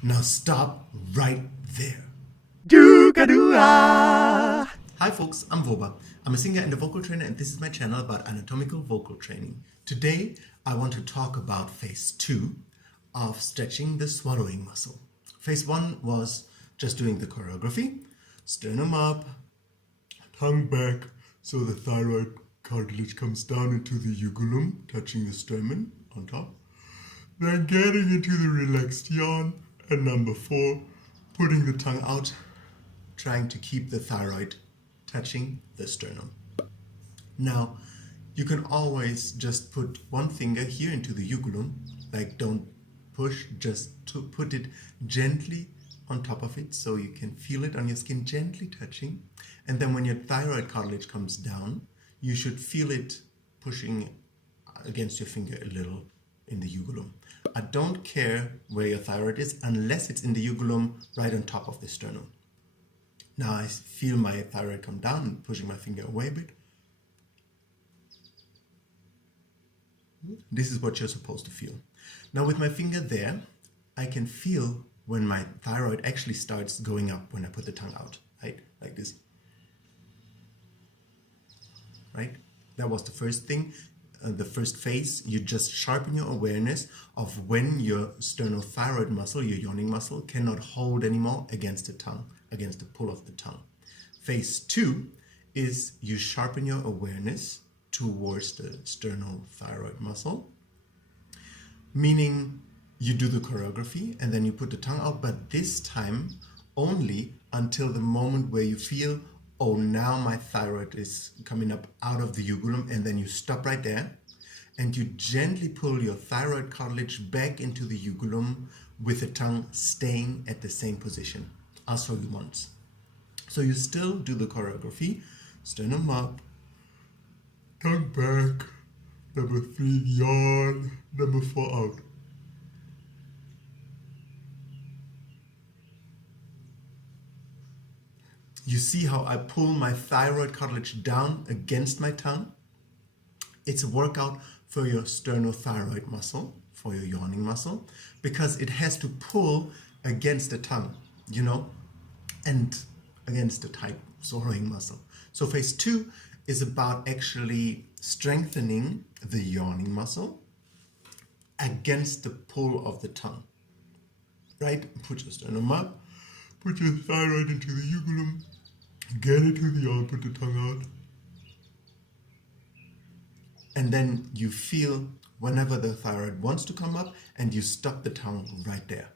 Now stop right there. Hi folks, I'm Voba. I'm a singer and a vocal trainer, and this is my channel about anatomical vocal training. Today I want to talk about phase 2 of stretching the swallowing muscle. Phase 1 was just doing the choreography, sternum up, tongue back so the thyroid cartilage comes down into the ugulum, touching the sternum on top. Then getting into the relaxed yawn, and number 4, putting the tongue out, trying to keep the thyroid touching the sternum. Now, you can always just put one finger here into the ugulum, like don't push, just to put it gently on top of it so you can feel it on your skin gently touching. And then when your thyroid cartilage comes down, you should feel it pushing against your finger a little in the ugulum. I don't care where your thyroid is unless it's in the ugulum right on top of the sternum. Now I feel my thyroid come down and pushing my finger away a bit. This is what you're supposed to feel. Now with my finger there, I can feel when my thyroid actually starts going up when I put the tongue out, right? Like this. Right? That was the first thing. The first phase, you just sharpen your awareness of when your sternothyroid muscle, your yawning muscle, cannot hold anymore against the tongue, against the pull of the tongue. Phase 2 is you sharpen your awareness towards the sternothyroid muscle, meaning you do the choreography and then you put the tongue out, but this time only until the moment where you feel, oh, now my thyroid is coming up out of the ugulum, and then you stop right there and you gently pull your thyroid cartilage back into the ugulum with the tongue staying at the same position. I'll show you once. So you still do the choreography, sternum up, tongue back, number 3 yawn, number 4 out. You see how I pull my thyroid cartilage down against my tongue? It's a workout for your sternothyroid muscle, for your yawning muscle, because it has to pull against the tongue, you know, and against the tight swallowing muscle. So phase 2 is about actually strengthening the yawning muscle against the pull of the tongue, right? Put your sternum up, put your thyroid into the ugulum, get into the yawn, put the tongue out. And then you feel whenever the thyroid wants to come up and you stop the tongue right there.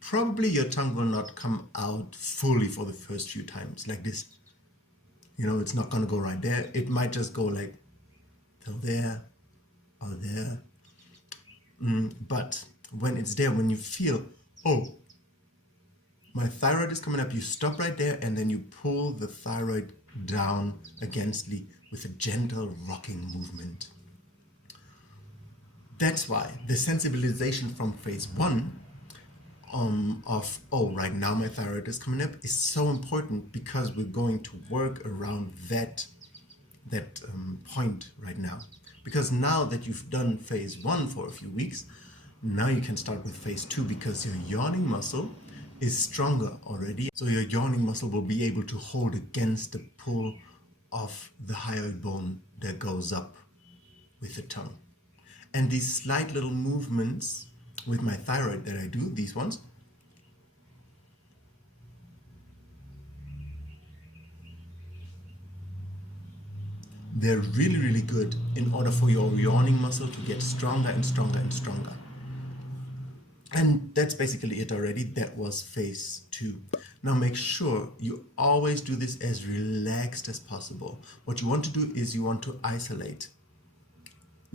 Probably your tongue will not come out fully for the first few times like this. You know, it's not going to go right there. It might just go like till there or there. But when it's there, when you feel, oh, my thyroid is coming up, you stop right there and then you pull the thyroid down againstly with a gentle rocking movement. That's why the sensibilization from phase 1 of, oh, right now my thyroid is coming up is so important, because we're going to work around that point right now. Because now that you've done phase 1 for a few weeks, now you can start with phase 2, because your yawning muscle is stronger already. So your yawning muscle will be able to hold against the pull of the hyoid bone that goes up with the tongue. And these slight little movements with my thyroid that I do, these ones, they're really, really good in order for your yawning muscle to get stronger and stronger and stronger. And that's basically it already. That was phase 2. Now make sure you always do this as relaxed as possible. What you want to do is you want to isolate.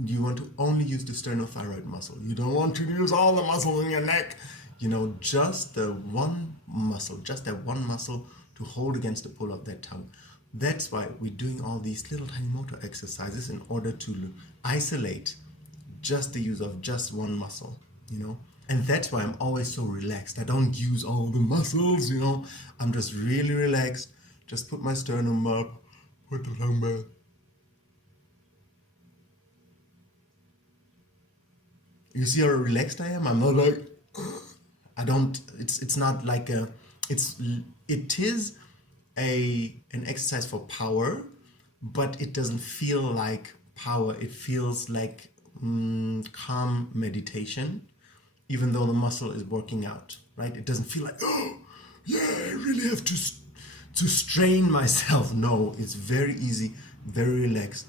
You want to only use the sternothyroid muscle. You don't want to use all the muscles in your neck. You know, just the one muscle, just that one muscle to hold against the pull of that tongue. That's why we're doing all these little tiny motor exercises, in order to isolate just the use of just one muscle, you know. And that's why I'm always so relaxed. I don't use all the muscles, you know. I'm just really relaxed. Just put my sternum up, put the tongue back. You see how relaxed I am? I'm not like, I don't, it's not like a, it is an exercise for power, but it doesn't feel like power. It feels like calm meditation, even though the muscle is working out, right? It doesn't feel like, oh, yeah, I really have to strain myself. No, it's very easy, very relaxed.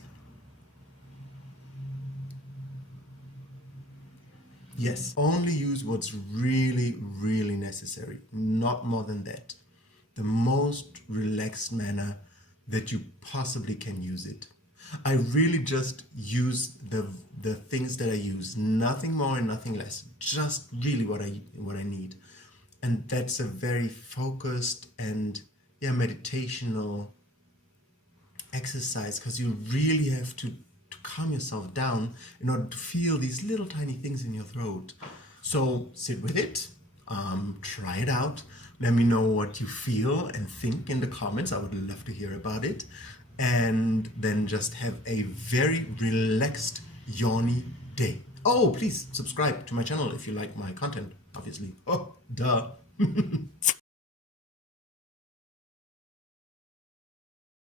Yes, only use what's really, really necessary, not more than that. The most relaxed manner that you possibly can use it. I really just use the things that I use, nothing more and nothing less, just really what I need. And that's a very focused and meditational exercise, because you really have to calm yourself down in order to feel these little tiny things in your throat. So sit with it, try it out. Let me know what you feel and think in the comments. I would love to hear about it. And then just have a very relaxed, yawny day. Oh, please subscribe to my channel if you like my content, obviously. Oh, duh.